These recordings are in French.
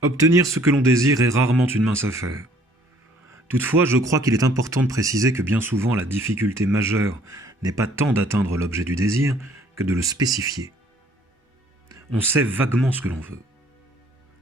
Obtenir ce que l'on désire est rarement une mince affaire. Toutefois, je crois qu'il est important de préciser que bien souvent la difficulté majeure n'est pas tant d'atteindre l'objet du désir que de le spécifier. On sait vaguement ce que l'on veut.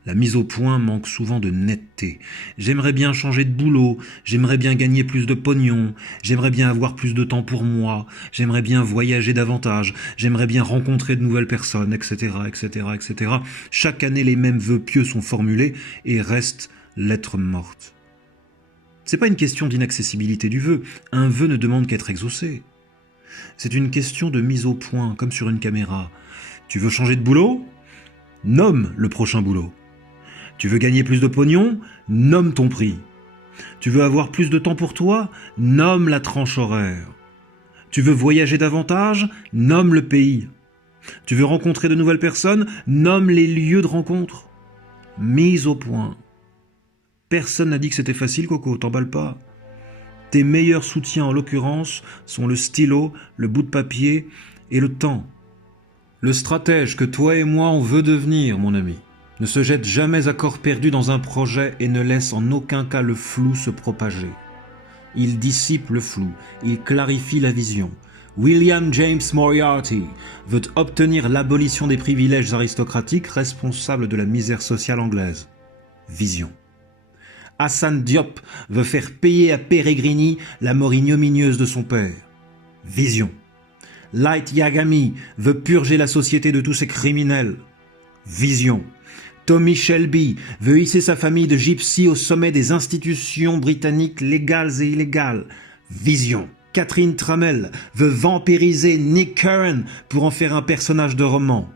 La mise au point manque souvent de netteté. J'aimerais bien changer de boulot, j'aimerais bien gagner plus de pognon, j'aimerais bien avoir plus de temps pour moi, j'aimerais bien voyager davantage, j'aimerais bien rencontrer de nouvelles personnes, etc., etc., etc. Chaque année, les mêmes vœux pieux sont formulés et restent lettre morte. C'est pas une question d'inaccessibilité du vœu. Un vœu ne demande qu'à être exaucé. C'est une question de mise au point, comme sur une caméra. Tu veux changer de boulot ? Nomme le prochain boulot. Tu veux gagner plus de pognon ? Nomme ton prix. Tu veux avoir plus de temps pour toi ? Nomme la tranche horaire. Tu veux voyager davantage ? Nomme le pays. Tu veux rencontrer de nouvelles personnes ? Nomme les lieux de rencontre. Mise au point. Personne n'a dit que c'était facile, Coco, t'emballe pas. Tes meilleurs soutiens, en l'occurrence, sont le stylo, le bout de papier et le temps. Le stratège que toi et moi on veut devenir, mon ami, ne se jette jamais à corps perdu dans un projet et ne laisse en aucun cas le flou se propager. Il dissipe le flou, il clarifie la vision. William James Moriarty veut obtenir l'abolition des privilèges aristocratiques responsables de la misère sociale anglaise. Vision. Hassan Diop veut faire payer à Peregrini la mort ignominieuse de son père. Vision. Light Yagami veut purger la société de tous ses criminels. Vision. Tommy Shelby veut hisser sa famille de gypsies au sommet des institutions britanniques légales et illégales. Vision. Catherine Tramell veut vampiriser Nick Curran pour en faire un personnage de roman.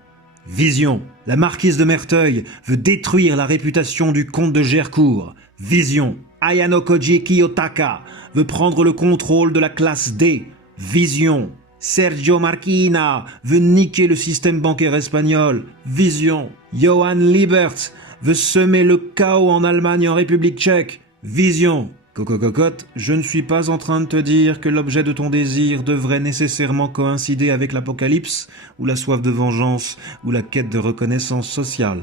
Vision. La marquise de Merteuil veut détruire la réputation du comte de Gercourt. Vision. Ayano Koji Kiyotaka veut prendre le contrôle de la classe D. Vision. Sergio Marquina veut niquer le système bancaire espagnol. Vision. Johann Liebert veut semer le chaos en Allemagne et en République tchèque. Vision. Coco Cocotte, je ne suis pas en train de te dire que l'objet de ton désir devrait nécessairement coïncider avec l'apocalypse, ou la soif de vengeance, ou la quête de reconnaissance sociale.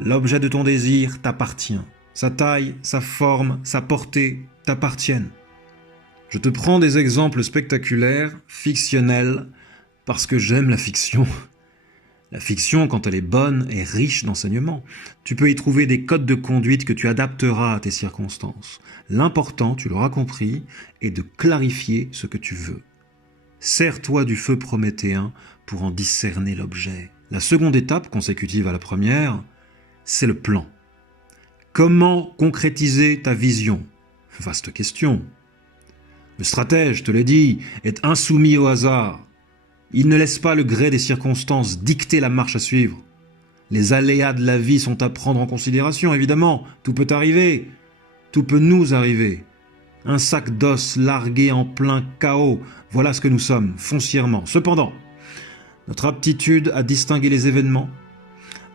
L'objet de ton désir t'appartient. Sa taille, sa forme, sa portée t'appartiennent. Je te prends des exemples spectaculaires, fictionnels, parce que j'aime la fiction. La fiction, quand elle est bonne, est riche d'enseignements. Tu peux y trouver des codes de conduite que tu adapteras à tes circonstances. L'important, tu l'auras compris, est de clarifier ce que tu veux. Sers-toi du feu prométhéen pour en discerner l'objet. La seconde étape, consécutive à la première, c'est le plan. Comment concrétiser ta vision ? Vaste question. Le stratège, je te l'ai dit, est insoumis au hasard. Il ne laisse pas le gré des circonstances dicter la marche à suivre. Les aléas de la vie sont à prendre en considération, évidemment. Tout peut arriver. Tout peut nous arriver. Un sac d'os largué en plein chaos, voilà ce que nous sommes, foncièrement. Cependant, notre aptitude à distinguer les événements,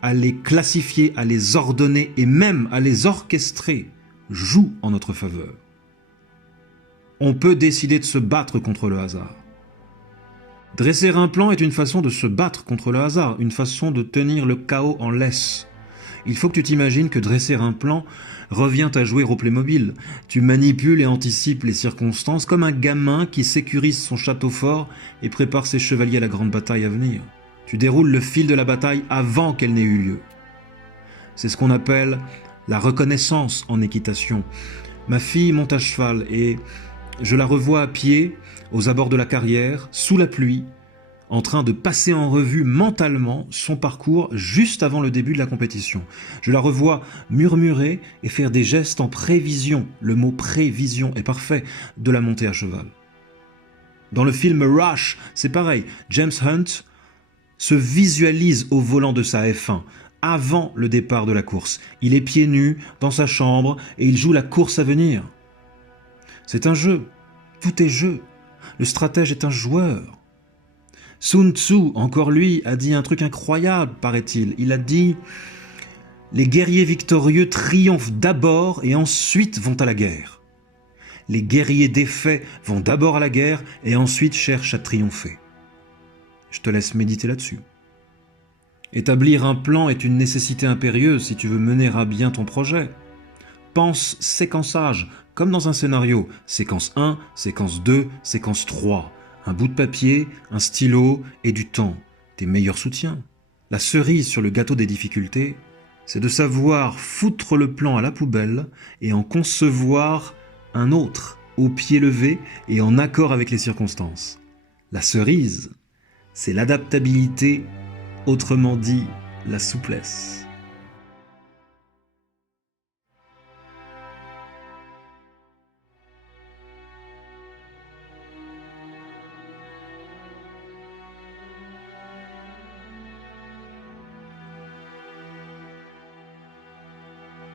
à les classifier, à les ordonner et même à les orchestrer, joue en notre faveur. On peut décider de se battre contre le hasard. Dresser un plan est une façon de se battre contre le hasard, une façon de tenir le chaos en laisse. Il faut que tu t'imagines que dresser un plan revient à jouer au Playmobil. Tu manipules et anticipes les circonstances comme un gamin qui sécurise son château fort et prépare ses chevaliers à la grande bataille à venir. Tu déroules le fil de la bataille avant qu'elle n'ait eu lieu. C'est ce qu'on appelle la reconnaissance en équitation. Ma fille monte à cheval et je la revois à pied, aux abords de la carrière, sous la pluie, en train de passer en revue mentalement son parcours juste avant le début de la compétition. Je la revois murmurer et faire des gestes en prévision, le mot prévision est parfait, de la montée à cheval. Dans le film Rush, c'est pareil, James Hunt se visualise au volant de sa F1, avant le départ de la course. Il est pieds nus, dans sa chambre, et il joue la course à venir. C'est un jeu, tout est jeu. Le stratège est un joueur. Sun Tzu, encore lui, a dit un truc incroyable, paraît-il. Il a dit « Les guerriers victorieux triomphent d'abord et ensuite vont à la guerre. Les guerriers défaits vont d'abord à la guerre et ensuite cherchent à triompher. » Je te laisse méditer là-dessus. Établir un plan est une nécessité impérieuse si tu veux mener à bien ton projet. Pense séquençage, comme dans un scénario. Séquence 1, séquence 2, séquence 3. Un bout de papier, un stylo et du temps. Tes meilleurs soutiens. La cerise sur le gâteau des difficultés, c'est de savoir foutre le plan à la poubelle et en concevoir un autre, au pied levé et en accord avec les circonstances. La cerise, c'est l'adaptabilité, autrement dit, la souplesse.